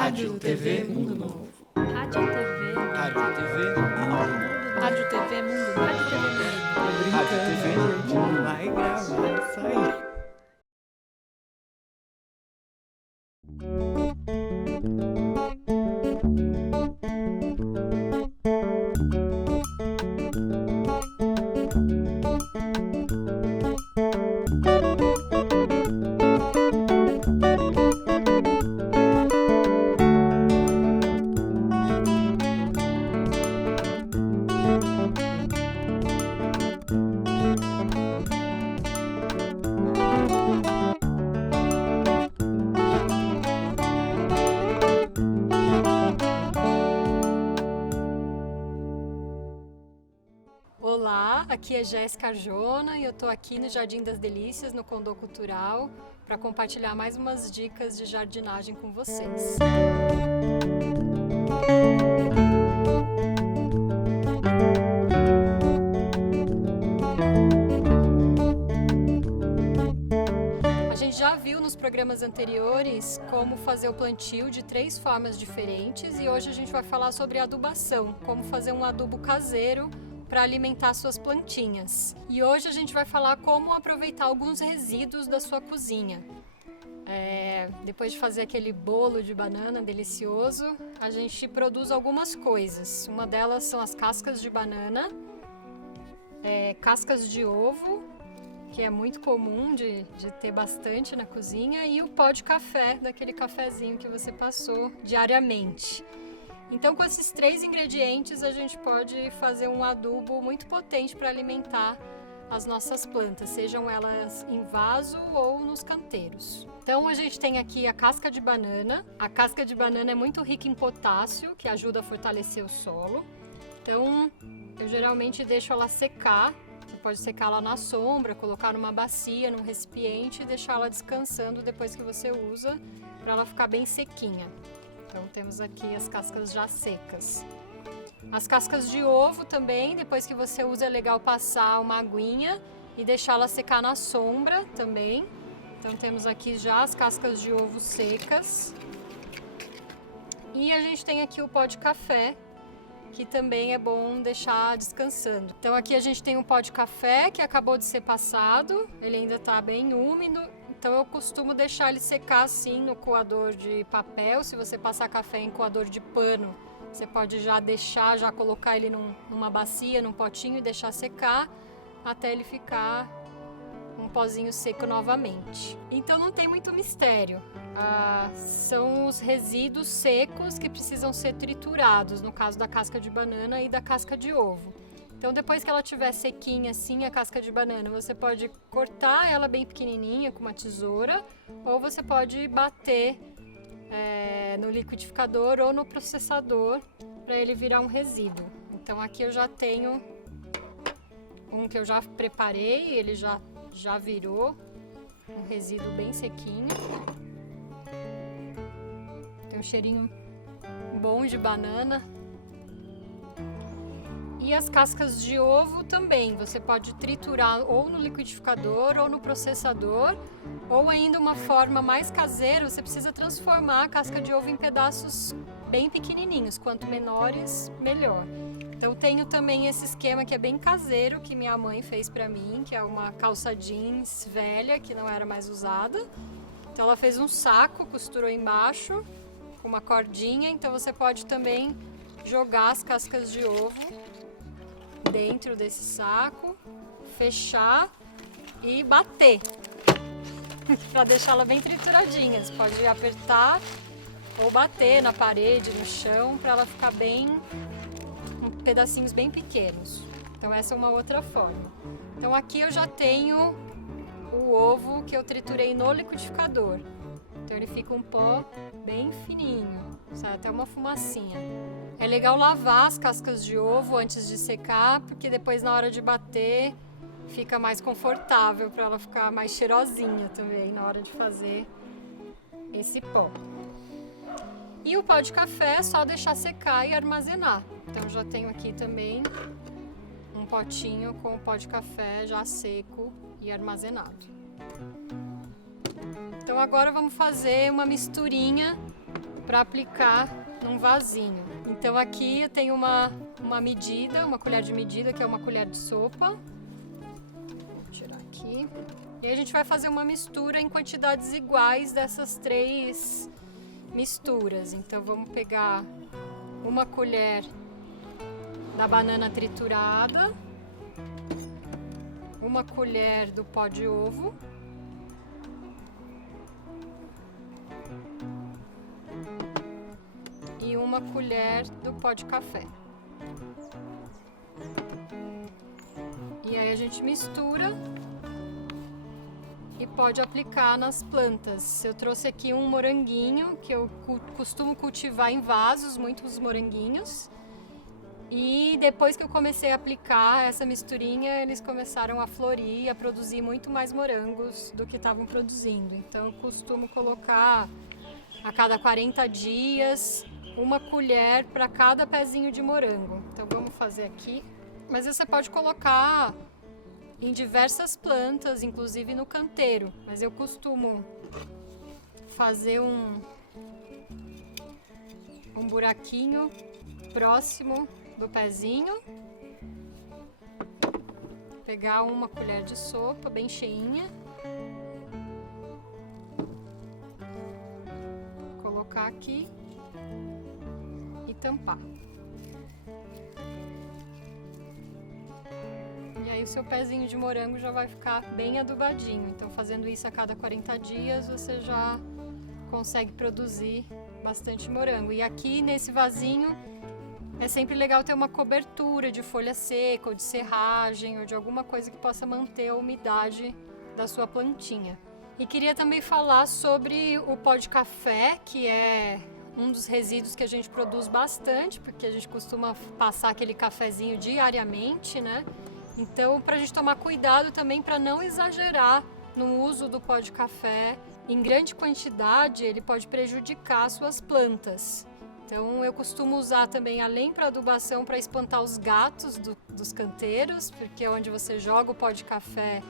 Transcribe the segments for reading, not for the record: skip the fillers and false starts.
Rádio TV Mundo Novo. Rádio TV. Rádio TV Mundo Novo. Rádio TV Mundo Novo. Rádio TV Mundo Novo. Tô brincando, gente, não vai gravar isso aí. Olá, aqui é Jéssica Arjona e eu tô aqui no Jardim das Delícias, no Condô Cultural, para compartilhar mais umas dicas de jardinagem com vocês. A gente já viu nos programas anteriores como fazer o plantio de 3 formas diferentes e hoje a gente vai falar sobre adubação, como fazer um adubo caseiro para alimentar suas plantinhas. E hoje a gente vai falar como aproveitar alguns resíduos da sua cozinha. Depois de fazer aquele bolo de banana delicioso, a gente produz algumas coisas. Uma delas são as cascas de banana, cascas de ovo, que é muito comum de ter bastante na cozinha, e o pó de café, daquele cafezinho que você passou diariamente. Então, com esses 3 ingredientes, a gente pode fazer um adubo muito potente para alimentar as nossas plantas, sejam elas em vaso ou nos canteiros. Então, a gente tem aqui a casca de banana. A casca de banana é muito rica em potássio, que ajuda a fortalecer o solo. Então, eu geralmente deixo ela secar. Você pode secar ela na sombra, colocar numa bacia, num recipiente e deixar ela descansando depois que você usa, para ela ficar bem sequinha. Então temos aqui as cascas já secas. As cascas de ovo também, depois que você usa é legal passar uma aguinha e deixá-la secar na sombra também. Então temos aqui já as cascas de ovo secas. E a gente tem aqui o pó de café, que também é bom deixar descansando. Então aqui a gente tem um pó de café que acabou de ser passado, ele ainda está bem úmido. Então eu costumo deixar ele secar assim no coador de papel. Se você passar café em coador de pano, você pode já colocar ele numa bacia, num potinho e deixar secar até ele ficar um pozinho seco novamente. Então não tem muito mistério. São os resíduos secos que precisam ser triturados, no caso da casca de banana e da casca de ovo. Então depois que ela estiver sequinha assim, a casca de banana, você pode cortar ela bem pequenininha com uma tesoura, ou você pode bater no liquidificador ou no processador para ele virar um resíduo. Então aqui eu já tenho um que eu já preparei, ele já virou um resíduo bem sequinho. Tem um cheirinho bom de banana. E as cascas de ovo também, você pode triturar ou no liquidificador ou no processador, ou ainda uma forma mais caseira, você precisa transformar a casca de ovo em pedaços bem pequenininhos, quanto menores, melhor. Então tenho também esse esquema que é bem caseiro, que minha mãe fez pra mim, que é uma calça jeans velha, que não era mais usada. Então ela fez um saco, costurou embaixo, com uma cordinha, então você pode também jogar as cascas de ovo dentro desse saco, fechar e bater para deixá-la bem trituradinha. Você pode apertar ou bater na parede, no chão, para ela ficar bem em pedacinhos bem pequenos. Então essa é uma outra forma. Então aqui eu já tenho o ovo que eu triturei no liquidificador. Então ele fica um pó bem fininho, sai até uma fumacinha. É legal lavar as cascas de ovo antes de secar, porque depois na hora de bater fica mais confortável para ela ficar mais cheirosinha também na hora de fazer esse pó. E o pó de café é só deixar secar e armazenar. Então já tenho aqui também um potinho com o pó de café já seco e armazenado. Então agora vamos fazer uma misturinha para aplicar num vasinho. Então aqui eu tenho uma medida, uma colher de medida, que é uma colher de sopa. Vou tirar aqui. E aí a gente vai fazer uma mistura em quantidades iguais dessas 3 misturas. Então vamos pegar uma colher da banana triturada, uma colher do pó de ovo, e uma colher do pó de café. E aí a gente mistura e pode aplicar nas plantas. Eu trouxe aqui um moranguinho que eu costumo cultivar em vasos, muitos moranguinhos. E depois que eu comecei a aplicar essa misturinha, eles começaram a florir e a produzir muito mais morangos do que estavam produzindo. Então eu costumo colocar a cada 40 dias uma colher para cada pezinho de morango. Então vamos fazer aqui. Mas você pode colocar em diversas plantas, inclusive no canteiro. Mas eu costumo fazer um buraquinho próximo do pezinho. Pegar uma colher de sopa bem cheinha. Colocar aqui e tampar. E aí o seu pezinho de morango já vai ficar bem adubadinho. Então fazendo isso a cada 40 dias você já consegue produzir bastante morango. E aqui nesse vasinho é sempre legal ter uma cobertura de folha seca ou de serragem ou de alguma coisa que possa manter a umidade da sua plantinha. E queria também falar sobre o pó de café, que é um dos resíduos que a gente produz bastante, porque a gente costuma passar aquele cafezinho diariamente, né? Então, para a gente tomar cuidado também para não exagerar no uso do pó de café. Em grande quantidade, ele pode prejudicar as suas plantas. Então, eu costumo usar também, além para adubação, para espantar os gatos dos canteiros, porque onde você joga o pó de café,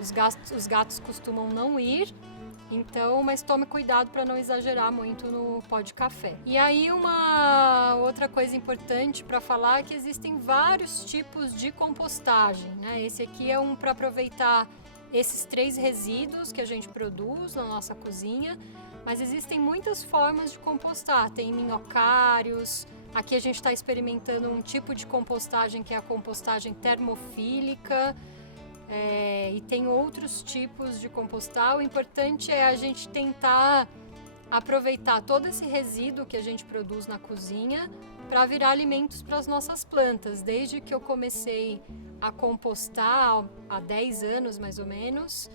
os gatos costumam não ir. Então, mas tome cuidado para não exagerar muito no pó de café. E aí uma outra coisa importante para falar é que existem vários tipos de compostagem, né? Esse aqui é um para aproveitar esses 3 resíduos que a gente produz na nossa cozinha, mas existem muitas formas de compostar. Tem minhocários, aqui a gente está experimentando um tipo de compostagem que é a compostagem termofílica. E tem outros tipos de compostar. O importante é a gente tentar aproveitar todo esse resíduo que a gente produz na cozinha para virar alimentos para as nossas plantas. Desde que eu comecei a compostar há 10 anos mais ou menos,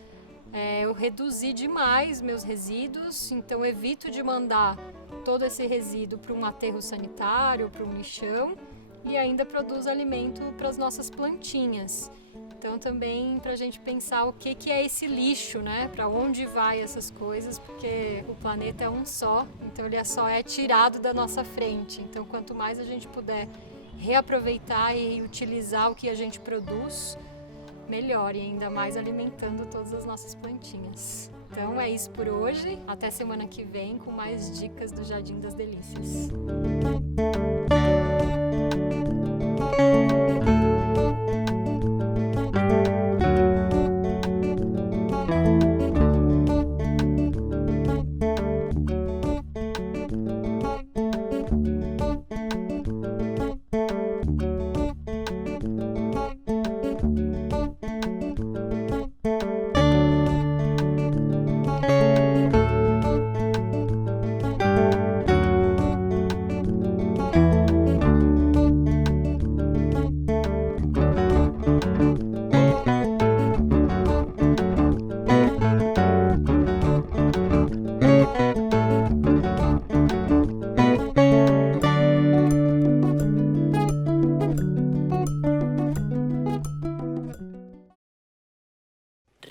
eu reduzi demais meus resíduos, então evito de mandar todo esse resíduo para um aterro sanitário, para um lixão, e ainda produzo alimento para as nossas plantinhas. Então também para a gente pensar o que é esse lixo, né? Para onde vai essas coisas, porque o planeta é um só, então ele só é tirado da nossa frente. Então quanto mais a gente puder reaproveitar e utilizar o que a gente produz, melhor, e ainda mais alimentando todas as nossas plantinhas. Então é isso por hoje, até semana que vem com mais dicas do Jardim das Delícias.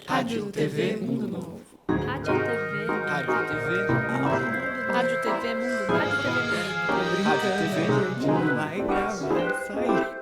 Rádio TV Mundo Novo. Rádio TV. Rádio TV. Rádio TV Mundo. Rádio TV Mundo. Tô brincando, gente. Não vai gravar isso aí.